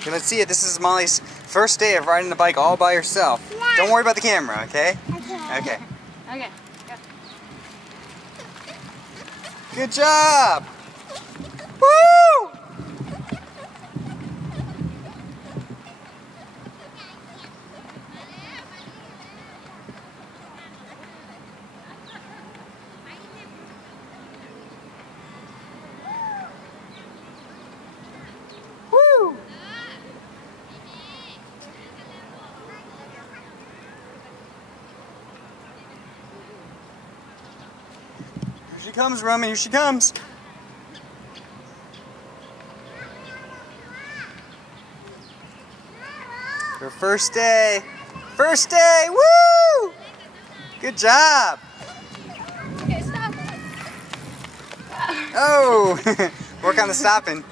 Okay, let's see it. This is Molly's first day of riding the bike all by herself. Yeah. Don't worry about the camera, okay? Okay. Okay. Okay. Go. Good job! Woo! Woo! Here she comes, Rummy. Here she comes. Her first day. First day! Woo! Good job! Okay, stop. Oh! Work on the stopping.